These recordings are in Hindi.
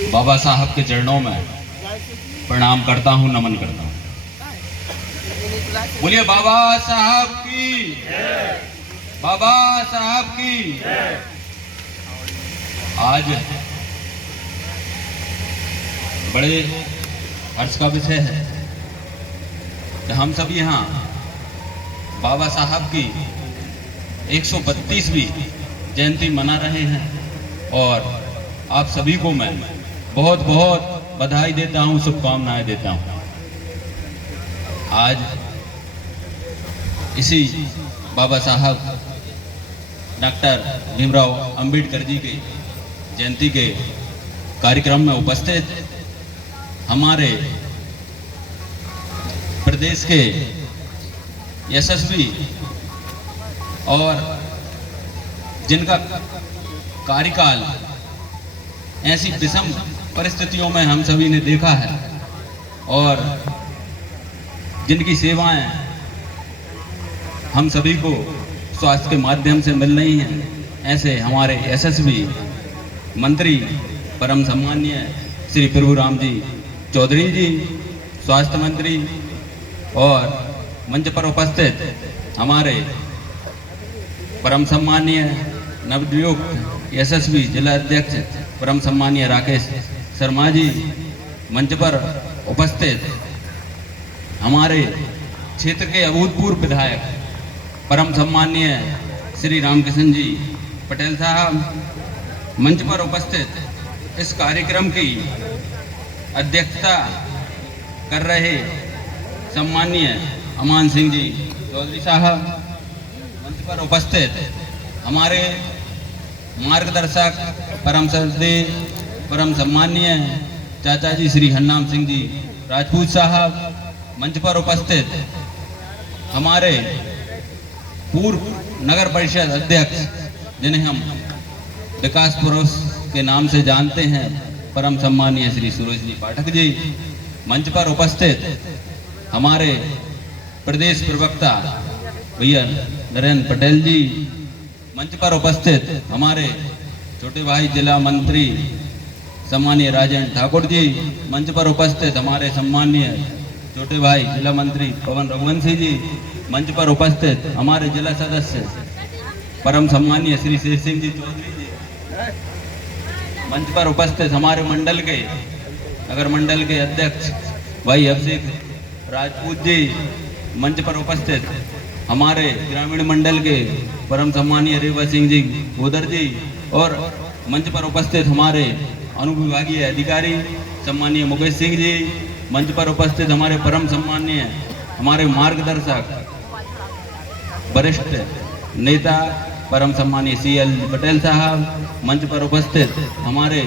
बाबा साहब के चरणों में प्रणाम करता हूँ, नमन करता हूँ। बोलिए बाबा साहब की, बाबा साहब की। आज बड़े हर्ष का विषय है कि हम सब यहाँ बाबा साहब की 132वीं जयंती मना रहे हैं और आप सभी को मैं बहुत बहुत बधाई देता हूँ, शुभकामनाएं देता हूँ। आज इसी बाबा साहब डॉक्टर भीमराव अंबेडकर जी के जयंती के कार्यक्रम में उपस्थित हमारे प्रदेश के यशस्वी और जिनका कार्यकाल ऐसी विषम परिस्थितियों में हम सभी ने देखा है और जिनकी सेवाएं हम सभी को स्वास्थ्य के माध्यम से मिल रही हैं, ऐसे हमारे यशस्वी मंत्री परम सम्माननीय श्री प्रभुराम जी चौधरी जी, स्वास्थ्य मंत्री, और मंच पर उपस्थित हमारे परम सम्माननीय नवनियुक्त यशस्वी जिला अध्यक्ष परम सम्माननीय राकेश शर्मा जी, मंच पर उपस्थित हमारे क्षेत्र के अभूतपूर्व विधायक परम सम्माननीय श्री रामकिशन जी पटेल साहब, मंच पर उपस्थित इस कार्यक्रम की अध्यक्षता कर रहे सम्माननीय अमान सिंह जी चौधरी साहब, मंच पर उपस्थित हमारे मार्गदर्शक परम श्रद्धेय परम सम्माननीय चाचा जी श्री हरनाम सिंह जी राजपूत साहब, मंच पर उपस्थित हमारे पूर्व नगर परिषद अध्यक्ष जिन्हें हम विकास पुरुष के नाम से जानते हैं परम सम्माननीय श्री सुरेश जी पाठक जी, मंच पर उपस्थित हमारे प्रदेश प्रवक्ता भैया नरेंद्र पटेल जी, मंच पर उपस्थित हमारे छोटे भाई जिला मंत्री सम्माननीय राजेंद्र ठाकुर जी, मंच पर उपस्थित हमारे सम्माननीय छोटे भाई जिला मंत्री पवन रघुवंशी जी, मंच पर उपस्थित हमारे जिला सदस्य परम सम्माननीय श्री शेष सिंह जी चौधरी जी, मंच पर उपस्थित हमारे मंडल के नगर मंडल के अध्यक्ष भाई अभिषेक राजपूत जी, मंच पर उपस्थित हमारे ग्रामीण मंडल के परम सम्माननीय रेवा सिंह जी गोदर जी, और मंच पर उपस्थित हमारे अनुविभागीय अधिकारी सम्माननीय मुकेश सिंह जी, मंच पर उपस्थित हमारे परम सम्माननीय हमारे मार्गदर्शक वरिष्ठ नेता परम सम्माननीय CL पटेल साहब, मंच पर उपस्थित हमारे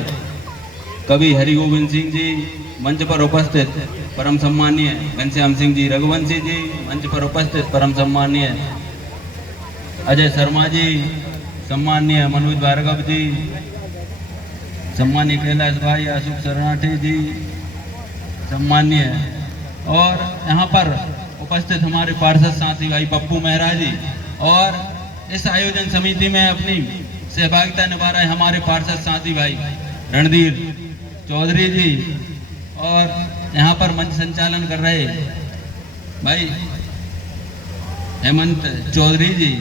कवि हरिगोविंद सिंह जी, मंच पर उपस्थित परम सम्माननीय घनश्याम सिंह जी रघुवंशी जी, मंच पर उपस्थित परम सम्माननीय अजय शर्मा जी, सम्माननीय मनोज भार्गव जी, सम्माननीय कैलाश भाई अशोक शरणार्थी जी, सम्माननीय, और यहाँ पर उपस्थित हमारे पार्षद साथी भाई पप्पू मेहरा जी, और इस आयोजन समिति में अपनी सहभागिता निभा रहे हमारे पार्षद साथी भाई रणधीर चौधरी जी, और यहाँ पर मंच संचालन कर रहे भाई हेमंत चौधरी जी।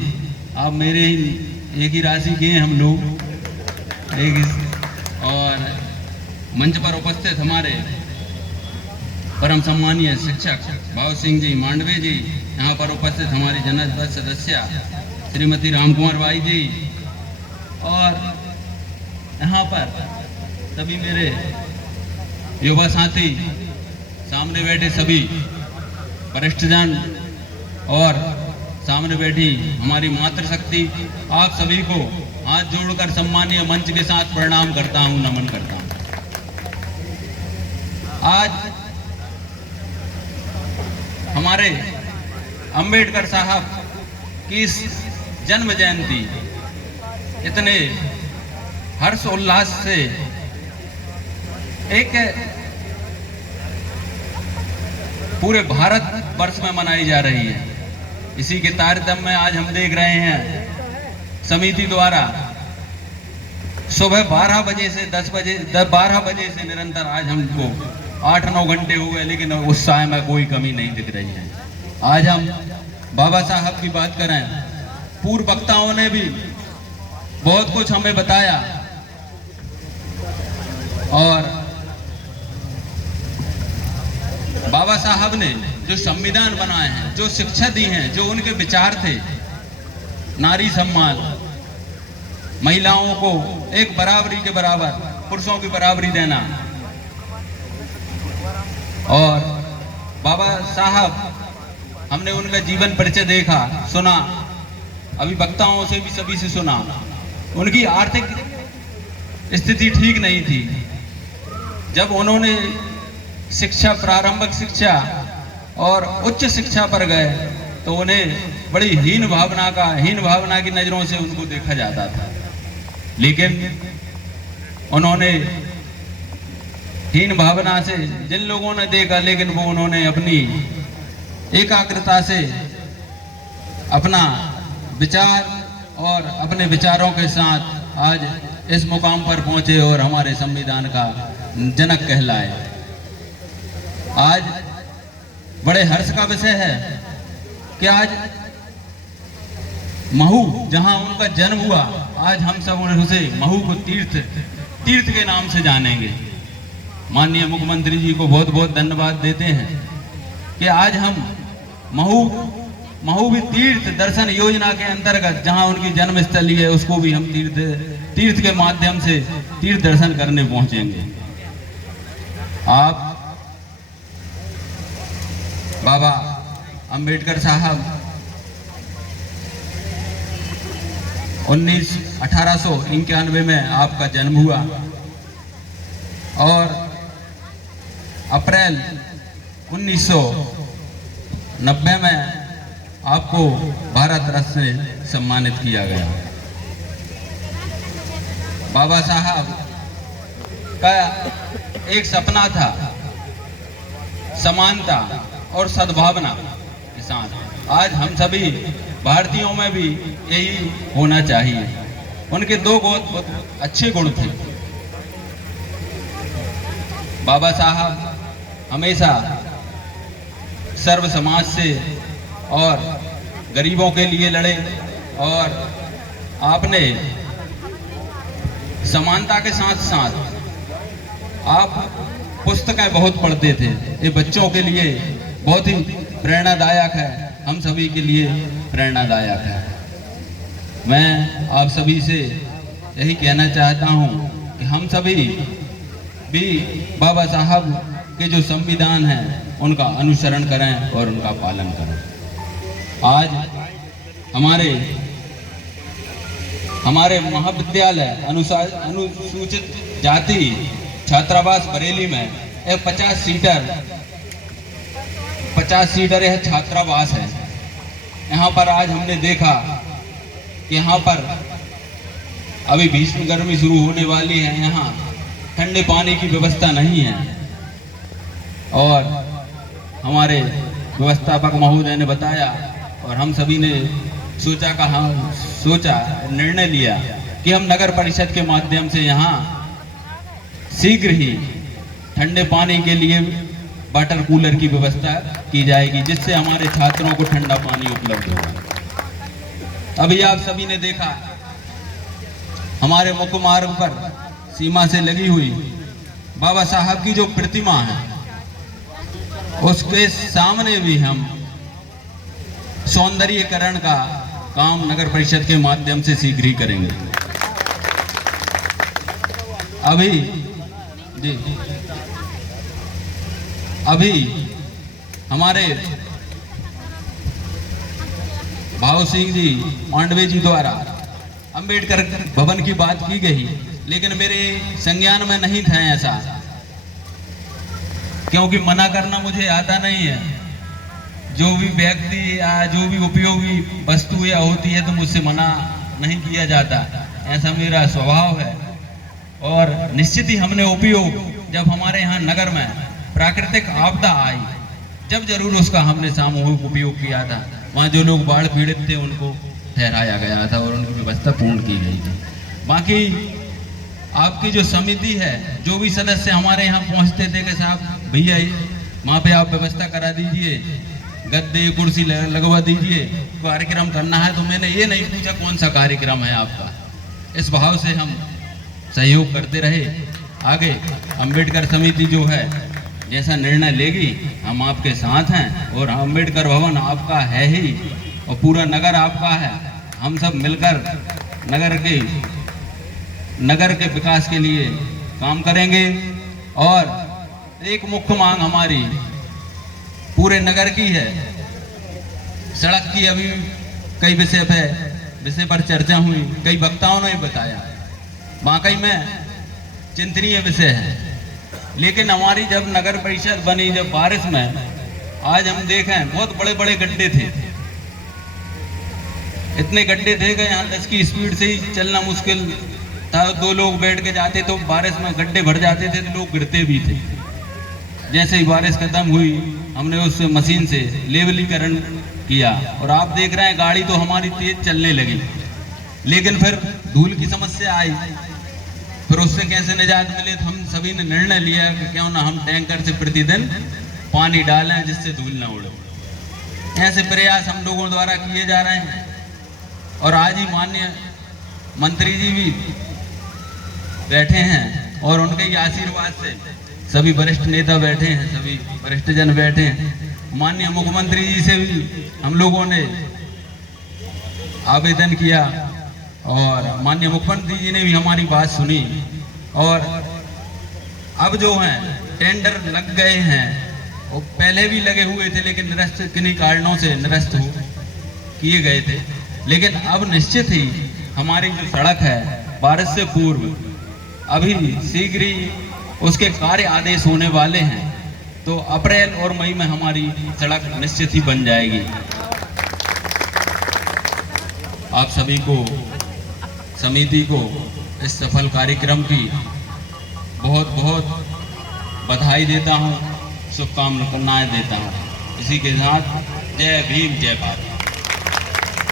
आप मेरे ही एक ही राशि के हैं हम लोग, और मंच पर उपस्थित हमारे परम सम्माननीय शिक्षक भाव सिंह जी मांडवे जी, यहाँ पर उपस्थित हमारी जनरल पद सदस्य श्रीमती रामकुमार बाई जी, और यहाँ पर सभी मेरे युवा साथी, सामने बैठे सभी वरिष्ठजन और सामने बैठी हमारी मातृशक्ति, आप सभी को हाथ जोड़कर सम्मानीय मंच के साथ प्रणाम करता हूँ, नमन करता हूँ। आज हमारे अंबेडकर साहब की इस जन्म जयंती इतने हर्ष उल्लास से एक पूरे भारत वर्ष में मनाई जा रही है। इसी के तारतम्य में आज हम देख रहे हैं समिति द्वारा सुबह 12 बजे से 10 बजे 12 बजे से निरंतर आज हमको 8-9 घंटे हो गए, लेकिन उत्साह में कोई कमी नहीं दिख रही है। आज हम बाबा साहब की बात करें, पूर्व वक्ताओं ने भी बहुत कुछ हमें बताया और बाबा साहब ने जो संविधान बनाए हैं, जो शिक्षा दी है, जो उनके विचार थे, नारी सम्मान, महिलाओं को एक बराबरी के बराबर पुरुषों की बराबरी देना, और बाबा साहब हमने उनका जीवन परिचय देखा, सुना, अभी वक्ताओं से भी सभी से सुना। उनकी आर्थिक स्थिति ठीक नहीं थी। जब उन्होंने शिक्षा, प्रारंभिक शिक्षा और उच्च शिक्षा पर गए तो उन्हें बड़ी हीन भावना की नजरों से उनको देखा जाता था। लेकिन उन्होंने हीन भावना से जिन लोगों ने देखा, लेकिन वो उन्होंने अपनी एकाग्रता से अपना विचार और अपने विचारों के साथ आज इस मुकाम पर पहुंचे और हमारे संविधान का जनक कहलाए। आज बड़े हर्ष का विषय है कि आज महू, जहां उनका जन्म हुआ, आज हम सब उसे महू को तीर्थ के नाम से जानेंगे। माननीय मुख्यमंत्री जी को बहुत बहुत धन्यवाद देते हैं कि आज हम महू भी तीर्थ दर्शन योजना के अंतर्गत, जहां उनकी जन्म स्थली है, उसको भी हम तीर्थ के माध्यम से तीर्थ दर्शन करने पहुंचेंगे। आप बाबा अंबेडकर साहब 1891 में आपका जन्म हुआ और अप्रैल 1990 में आपको भारत रत्न से सम्मानित किया गया। बाबा साहब का एक सपना था समानता और सद्भावना के साथ। आज हम सभी भारतीयों में भी यही होना चाहिए। उनके दो बहुत अच्छे गुण थे। बाबा साहब हमेशा सर्व समाज से और गरीबों के लिए लड़े और आपने समानता के साथ साथ आप पुस्तकें बहुत पढ़ते थे। ये बच्चों के लिए बहुत ही प्रेरणादायक है, हम सभी के लिए प्रेरणादायक है। मैं आप सभी से यही कहना चाहता हूँ कि हम सभी भी बाबा साहब के जो संविधान है उनका अनुसरण करें और उनका पालन करें। आज हमारे महाविद्यालय अनुसूचित जाति छात्रावास बरेली में एक 50 सीटर यह छात्रावास है। यहाँ पर आज हमने देखा कि यहाँ पर अभी भीषण गर्मी शुरू होने वाली है, यहाँ ठंडे पानी की व्यवस्था नहीं है और हमारे व्यवस्थापक महोदय ने बताया और हम सभी ने निर्णय लिया कि हम नगर परिषद के माध्यम से यहाँ शीघ्र ही ठंडे पानी के लिए वाटर कूलर की व्यवस्था की जाएगी, जिससे हमारे छात्रों को ठंडा पानी उपलब्ध होगा। अभी आप सभी ने देखा हमारे मुख्य मार्ग पर सीमा से लगी हुई बाबा साहब की जो प्रतिमा है, उसके सामने भी हम सौंदर्यीकरण का काम नगर परिषद के माध्यम से शीघ्र ही करेंगे। अभी हमारे भाव सिंह जी मांडवे जी द्वारा अंबेडकर भवन की बात की गई, लेकिन मेरे संज्ञान में नहीं था ऐसा, क्योंकि मना करना मुझे आता नहीं है। जो भी व्यक्ति या जो भी उपयोगी वस्तु या होती है तो मुझसे मना नहीं किया जाता, ऐसा मेरा स्वभाव है। और निश्चित ही हमने उपयोग, जब हमारे यहाँ नगर में प्राकृतिक आपदा आई, जब जरूर उसका हमने सामूहिक उपयोग किया था। वहाँ जो लोग बाढ़ पीड़ित थे उनको ठहराया गया था और उनकी व्यवस्था पूर्ण की गई थी। बाकी आपकी जो समिति है, जो भी सदस्य हमारे यहाँ पहुँचते थे कि साहब भैया वहाँ पे आप व्यवस्था करा दीजिए, गद्दे कुर्सी लगवा दीजिए, कार्यक्रम करना है, तो मैंने ये नहीं पूछा कौन सा कार्यक्रम है आपका। इस भाव से हम सहयोग करते रहे। आगे अंबेडकर समिति जो है जैसा निर्णय लेगी हम आपके साथ हैं, और अंबेडकर भवन आपका है ही और पूरा नगर आपका है। हम सब मिलकर नगर के विकास के लिए काम करेंगे। और एक मुख्य मांग हमारी पूरे नगर की है, सड़क की। अभी कई विषय पर चर्चा हुई, कई वक्ताओं ने बताया, वाकई में चिंतनीय विषय है। लेकिन हमारी जब नगर परिषद बनी, जब बारिश में, आज हम देखें बहुत बड़े बड़े गड्ढे थे, इतने गड्ढे थे कि यहाँ 10 की स्पीड से ही चलना मुश्किल था। 2 लोग बैठ के जाते तो बारिश में गड्ढे भर जाते थे, तो लोग गिरते भी थे। जैसे ही बारिश खत्म हुई हमने उस मशीन से लेवलीकरण किया, और आप देख रहे हैं गाड़ी तो हमारी तेज चलने लगी। लेकिन फिर धूल की समस्या आई, फिर उससे कैसे निजात मिले, तो हम सभी ने निर्णय लिया कि क्यों ना हम टैंकर से प्रतिदिन पानी डालें जिससे धूल ना उड़े। ऐसे प्रयास हम लोगों द्वारा किए जा रहे हैं। और आज ही माननीय मंत्री जी भी बैठे हैं, और उनके ही आशीर्वाद से सभी वरिष्ठ नेता बैठे हैं, सभी वरिष्ठ जन बैठे हैं। माननीय मुख्यमंत्री जी से भी हम लोगों ने आवेदन किया, और माननीय मुख्यमंत्री जी ने भी हमारी बात सुनी। और अब जो हैं टेंडर लग गए हैं, वो पहले भी लगे हुए थे लेकिन निरस्त किन्हीं कारणों से निरस्त किए गए थे। लेकिन अब निश्चित ही हमारी जो सड़क है बारिश से पूर्व अभी शीघ्र ही उसके कार्य आदेश होने वाले हैं, तो अप्रैल और मई में हमारी सड़क निश्चित ही बन जाएगी। आप सभी को, समिति को इस सफल कार्यक्रम की बहुत बहुत बधाई देता हूं, शुभकामनाएं देता हूं। इसी के साथ जय भीम, जय भारत।